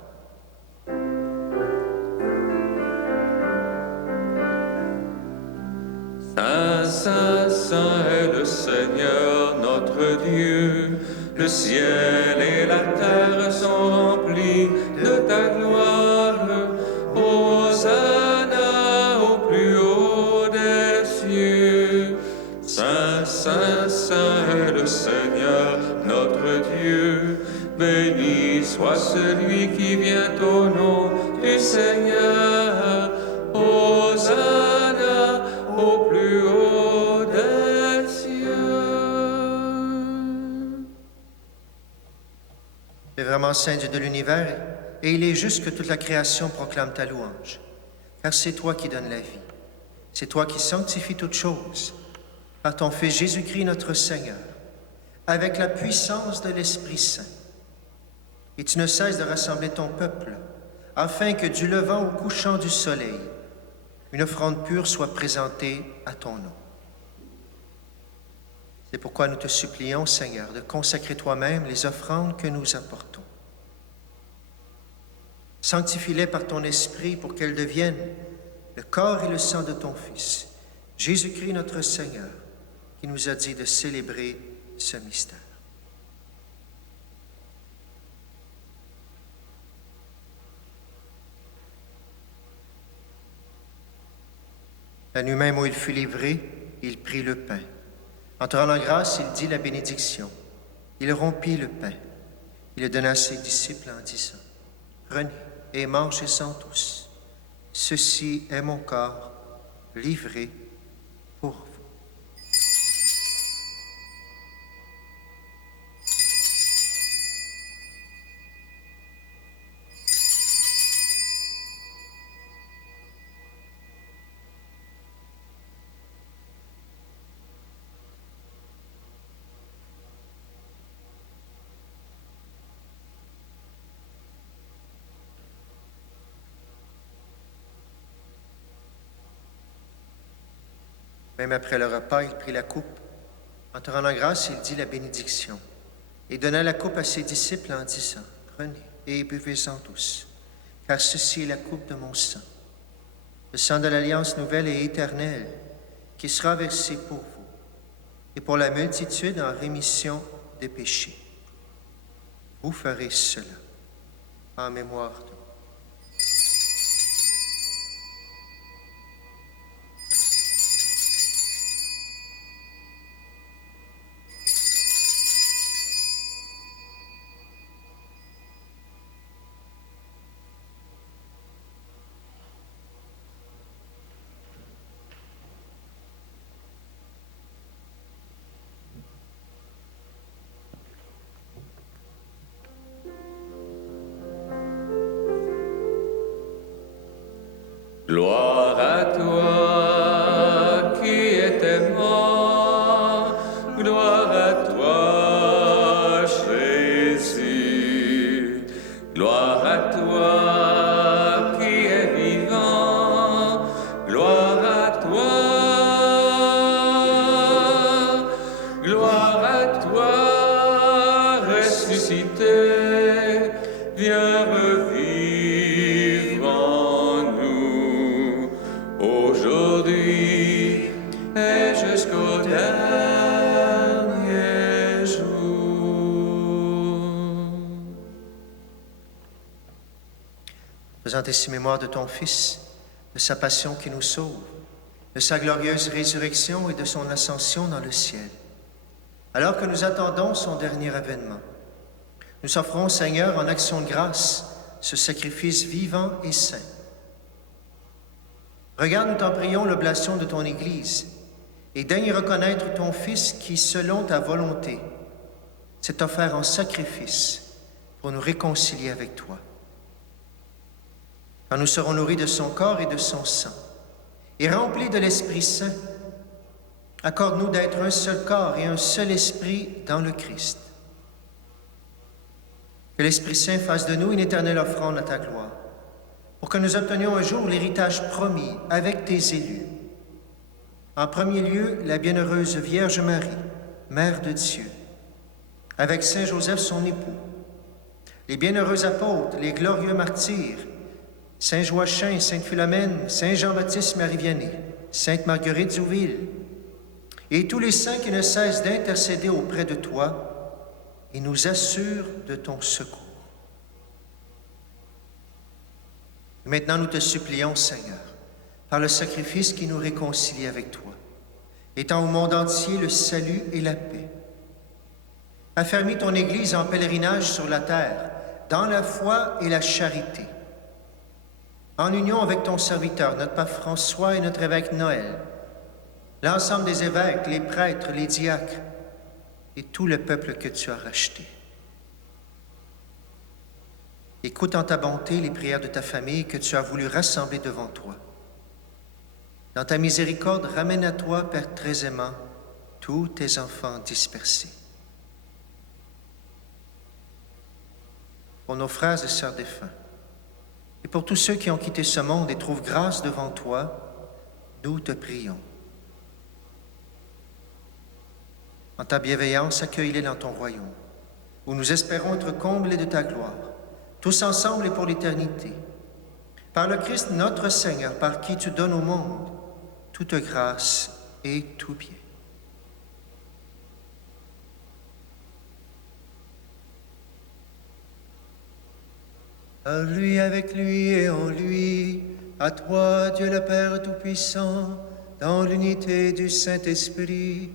Saint, Saint, Saint est le Seigneur notre Dieu. Le ciel et la terre sont remplis de ta gloire. Hosanna au plus haut des cieux. Saint, Saint, Saint est le Seigneur notre Dieu. Béni soit celui qui vient au nom du Seigneur. Hosanna au plus haut des cieux. Tu es vraiment saint Dieu de l'univers et il est juste que toute la création proclame ta louange. Car c'est toi qui donnes la vie. C'est toi qui sanctifies toutes choses par ton Fils Jésus-Christ notre Seigneur, avec la puissance de l'Esprit Saint. Et tu ne cesses de rassembler ton peuple, afin que du levant au couchant du soleil, une offrande pure soit présentée à ton nom. C'est pourquoi nous te supplions, Seigneur, de consacrer toi-même les offrandes que nous apportons. Sanctifie-les par ton Esprit pour qu'elles deviennent le corps et le sang de ton Fils, Jésus-Christ notre Seigneur, qui nous a dit de célébrer ce mystère. La nuit même où il fut livré, il prit le pain. En te rendant grâce, il dit la bénédiction. Il rompit le pain. Il le donna à ses disciples en disant, « Prenez et mangez-en tous. Ceci est mon corps livré pour vous. » Même après le repas, il prit la coupe. En te rendant grâce, il dit la bénédiction et donna la coupe à ses disciples en disant, « Prenez et buvez-en tous, car ceci est la coupe de mon sang, le sang de l'alliance nouvelle et éternelle, qui sera versé pour vous et pour la multitude en rémission des péchés. Vous ferez cela en mémoire de moi. » Gloire à toi qui étais mort, gloire à toi Jésus, gloire à toi qui es vivant, gloire à toi ressuscité, viens revivre en nous aujourd'hui et jusqu'au dernier jour. Faisant ainsi mémoire de ton Fils, de sa passion qui nous sauve, de sa glorieuse résurrection et de son ascension dans le ciel. Alors que nous attendons son dernier avènement, nous offrons, Seigneur, en action de grâce, ce sacrifice vivant et saint. Regarde, nous t'en prions, l'oblation de ton Église, et daigne reconnaître ton Fils qui, selon ta volonté, s'est offert en sacrifice pour nous réconcilier avec toi. Quand nous serons nourris de son corps et de son sang, et remplis de l'Esprit Saint, accorde-nous d'être un seul corps et un seul esprit dans le Christ. Que l'Esprit Saint fasse de nous une éternelle offrande à ta gloire, pour que nous obtenions un jour l'héritage promis avec tes élus. En premier lieu, la bienheureuse Vierge Marie, Mère de Dieu, avec Saint Joseph son époux, les bienheureux apôtres, les glorieux martyrs, Saint Joachim, Sainte Philomène, Saint Jean-Baptiste Marie Vianney, Sainte Marguerite Zouville, et tous les saints qui ne cessent d'intercéder auprès de toi et nous assurent de ton secours. Maintenant, nous te supplions, Seigneur, par le sacrifice qui nous réconcilie avec toi, étends au monde entier le salut et la paix. Affermis ton Église en pèlerinage sur la terre, dans la foi et la charité, en union avec ton serviteur, notre pape François et notre évêque Noël, l'ensemble des évêques, les prêtres, les diacres et tout le peuple que tu as racheté. Écoute en ta bonté les prières de ta famille que tu as voulu rassembler devant toi. Dans ta miséricorde, ramène à toi, Père très aimant, tous tes enfants dispersés. Pour nos frères et sœurs défunts, et pour tous ceux qui ont quitté ce monde et trouvent grâce devant toi, nous te prions. En ta bienveillance, accueille-les dans ton royaume, où nous espérons être comblés de ta gloire, tous ensemble et pour l'éternité. Par le Christ notre Seigneur, par qui tu donnes au monde toute grâce et tout bien. À lui, avec lui et en lui, à toi, Dieu le Père Tout-Puissant, dans l'unité du Saint-Esprit,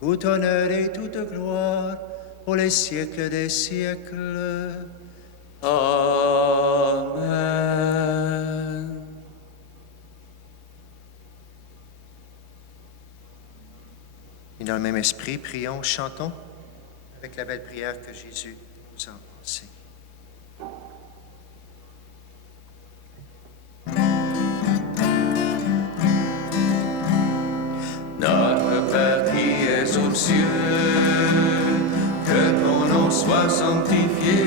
tout honneur et toute gloire pour les siècles des siècles. Amen. Et dans le même esprit, prions, chantons avec la belle prière que Jésus nous a enseignée. Notre Père qui es aux cieux, que ton nom soit sanctifié,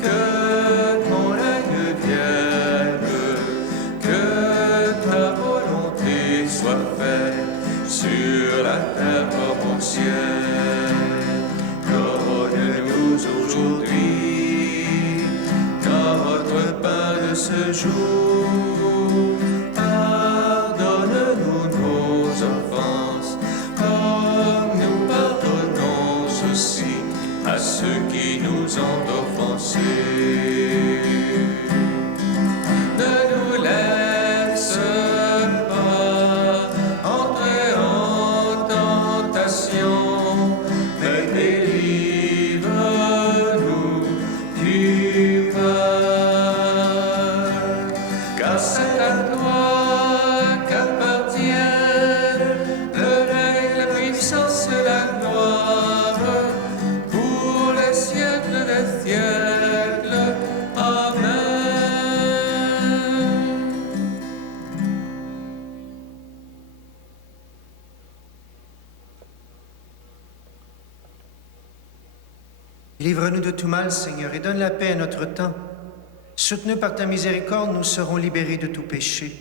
que ton règne vienne, que ta volonté soit faite jour. Pardonne-nous nos offenses, comme nous pardonnons aussi à ceux qui nous ont offensés. Ne nous laisse pas entrer en tentation, mais délivre-nous du mal. Car c'est à toi qu'appartiennent le règne, la puissance et la gloire pour les siècles des siècles. Amen. Livre-nous de tout mal, Seigneur, et donne la paix à notre temps. Soutenus par ta miséricorde, nous serons libérés de tout péché.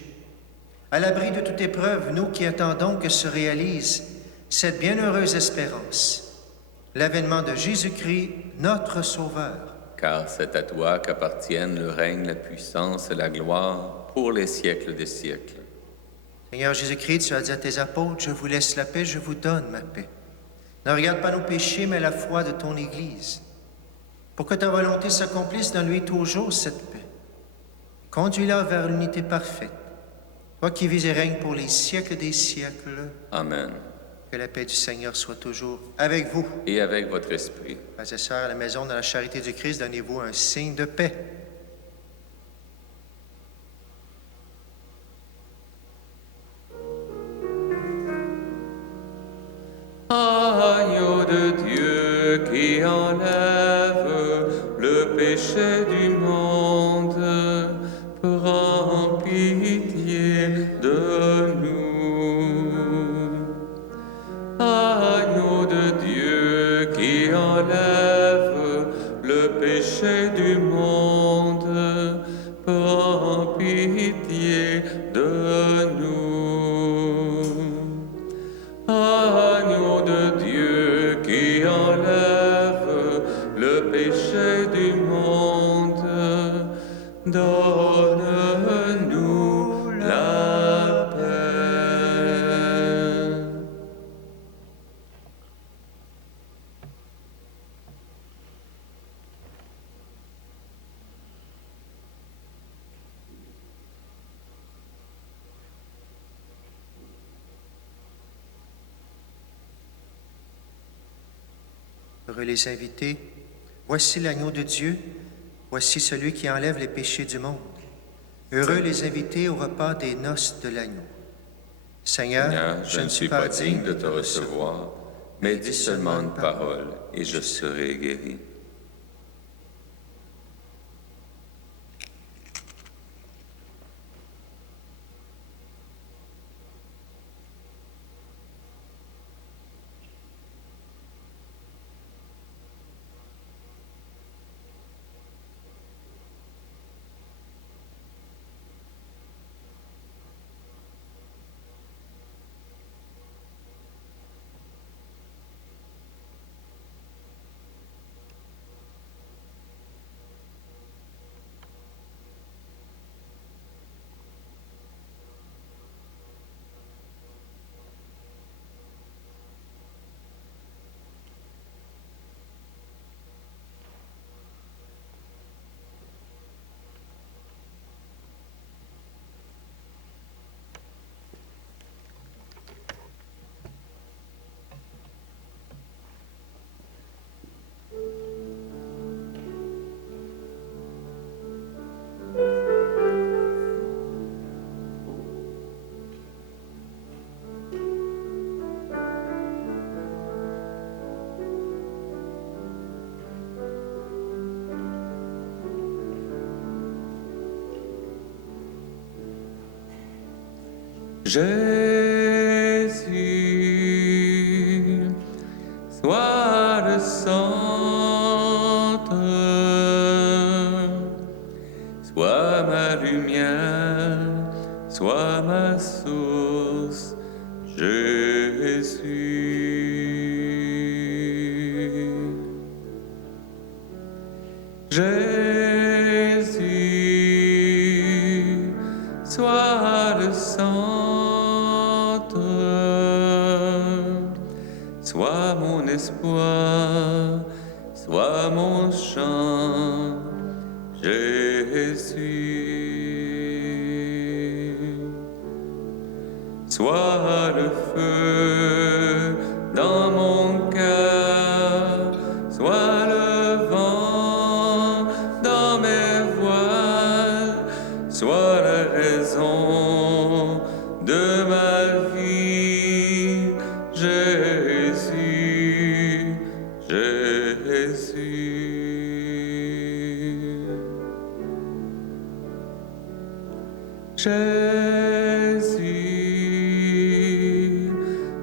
À l'abri de toute épreuve, nous qui attendons que se réalise cette bienheureuse espérance, l'avènement de Jésus-Christ, notre Sauveur. Car c'est à toi qu'appartiennent le règne, la puissance et la gloire pour les siècles des siècles. Seigneur Jésus-Christ, tu as dit à tes apôtres, je vous laisse la paix, je vous donne ma paix. Ne regarde pas nos péchés, mais la foi de ton Église. Pour que ta volonté s'accomplisse dans lui toujours cette paix. Conduis-la vers l'unité parfaite. Toi qui vis et règnes pour les siècles des siècles. Amen. Que la paix du Seigneur soit toujours avec vous. Et avec votre esprit. Frères et sœurs, à la maison, dans la charité du Christ, donnez-vous un signe de paix. Agneau de Dieu qui enlève le péché du monde, prends pitié de nous. Agneau de Dieu qui enlève le péché du monde, prends pitié de nous. Agneau de Dieu qui enlève le péché du monde, donne-nous la paix. Heureux les invités, voici l'agneau de Dieu, voici celui qui enlève les péchés du monde. Heureux les invités au repas des noces de l'agneau. Seigneur, je ne suis pas digne de te recevoir, mais dis seulement une parole et je serai guéri. Jésus, sois le centre, sois ma lumière, sois ma source, Jésus. Jésus, espoir, sois mon chant, Jésus. Sois le feu dans mon cœur, sois le vent dans mes voiles, sois la raison de ma vie, Jésus, Jésus. Jésus,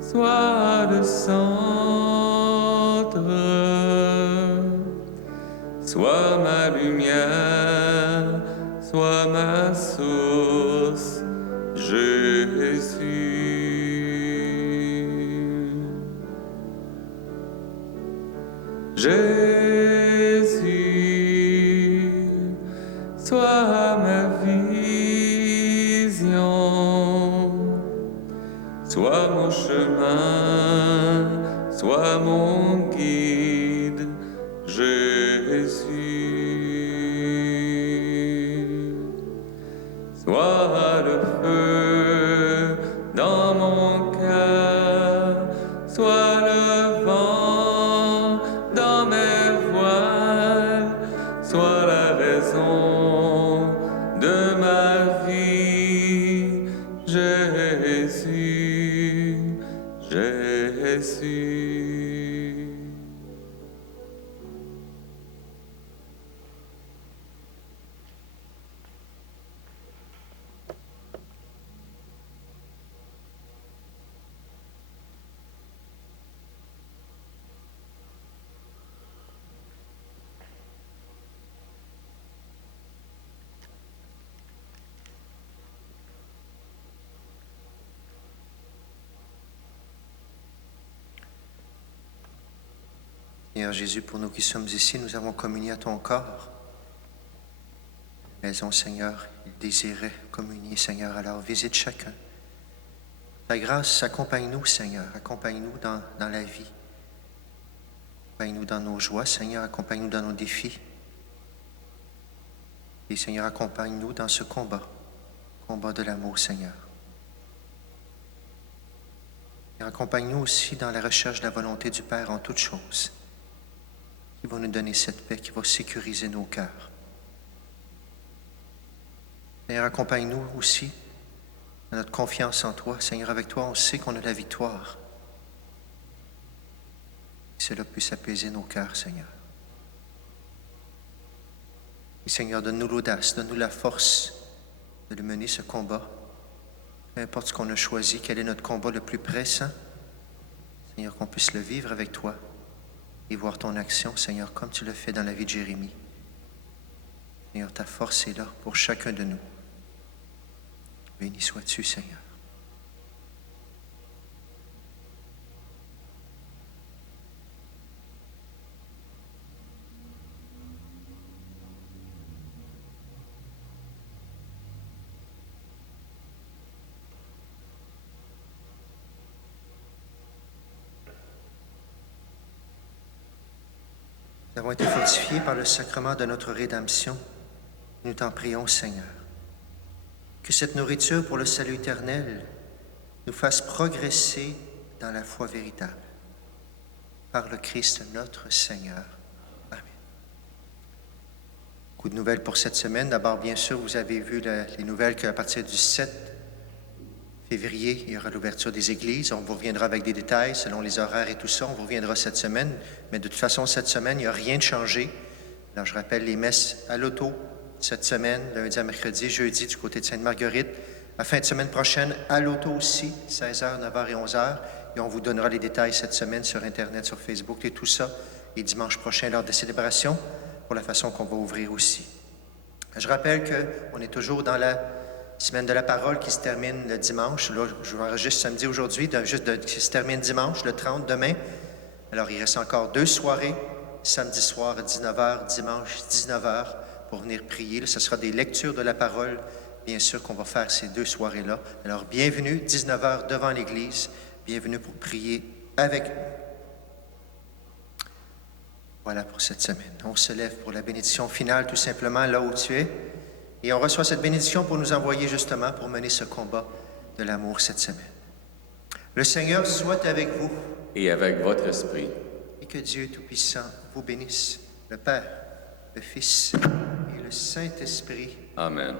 sois le centre, sois ma lumière, sois ma source, Jésus. Jésus, sois ma vision, sois mon chemin, sois mon guide, Jésus. Sois le feu dans mon cœur, sois le vent dans mes voiles, sois la raison de ma vie, Jésus, Jésus. Seigneur Jésus, pour nous qui sommes ici, nous avons communié à ton corps. Maison, Seigneur, il désirait communier, Seigneur, alors visite chacun. Ta grâce, accompagne-nous, Seigneur, accompagne-nous dans la vie. Accompagne-nous dans nos joies, Seigneur, accompagne-nous dans nos défis. Et Seigneur, accompagne-nous dans ce combat de l'amour, Seigneur. Et accompagne-nous aussi dans la recherche de la volonté du Père en toutes choses, qui va nous donner cette paix, qui va sécuriser nos cœurs. Seigneur, accompagne-nous aussi dans notre confiance en toi. Seigneur, avec toi, on sait qu'on a la victoire. Que cela puisse apaiser nos cœurs, Seigneur. Et Seigneur, donne-nous l'audace, donne-nous la force de mener ce combat. Peu importe ce qu'on a choisi, quel est notre combat le plus pressant, Seigneur, qu'on puisse le vivre avec toi et voir ton action, Seigneur, comme tu l'as fait dans la vie de Jérémie. Seigneur, ta force est là pour chacun de nous. Béni sois-tu, Seigneur. Nous avons été fortifiés par le sacrement de notre rédemption. Nous t'en prions, Seigneur. Que cette nourriture pour le salut éternel nous fasse progresser dans la foi véritable. Par le Christ notre Seigneur. Amen. Beaucoup de nouvelles pour cette semaine. D'abord, bien sûr, vous avez vu les nouvelles qu'à partir du 7 février, il y aura l'ouverture des églises. On vous reviendra avec des détails selon les horaires et tout ça. On vous reviendra cette semaine. Mais de toute façon, cette semaine, il n'y a rien de changé. Alors, je rappelle les messes à l'auto cette semaine, lundi à mercredi, jeudi du côté de Sainte-Marguerite. La fin de semaine prochaine, à l'auto aussi, 16h, 9h et 11h. Et on vous donnera les détails cette semaine sur Internet, sur Facebook et tout ça. Et dimanche prochain, lors des célébrations, pour la façon qu'on va ouvrir aussi. Je rappelle qu'on est toujours dans la semaine de la parole qui se termine le dimanche. Là, je vous enregistre samedi aujourd'hui, qui se termine dimanche, le 30, demain. Alors, il reste encore 2 soirées, samedi soir à 19h, dimanche 19h, pour venir prier. Là, ce sera des lectures de la parole, bien sûr, qu'on va faire ces 2 soirées-là. Alors, bienvenue, 19h devant l'Église. Bienvenue pour prier avec nous. Voilà pour cette semaine. On se lève pour la bénédiction finale, tout simplement là où tu es. Et on reçoit cette bénédiction pour nous envoyer justement pour mener ce combat de l'amour cette semaine. Le Seigneur soit avec vous. Et avec votre esprit. Et que Dieu Tout-Puissant vous bénisse, le Père, le Fils et le Saint-Esprit. Amen.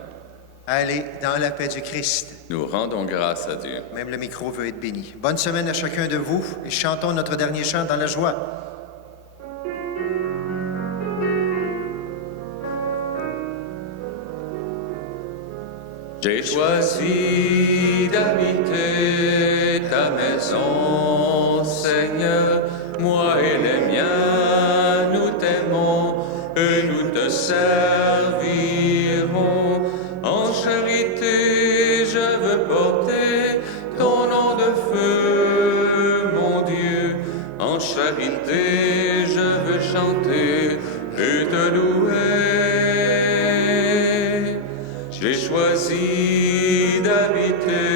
Allez dans la paix du Christ. Nous rendons grâce à Dieu. Même le micro veut être béni. Bonne semaine à chacun de vous et chantons notre dernier chant dans la joie. J'ai choisi d'habiter ta maison, Seigneur, moi et les miens, nous t'aimons et nous te servirons. En charité, je veux porter ton nom de feu, mon Dieu. En charité, je veux chanter et te louer. J'ai choisi d'habiter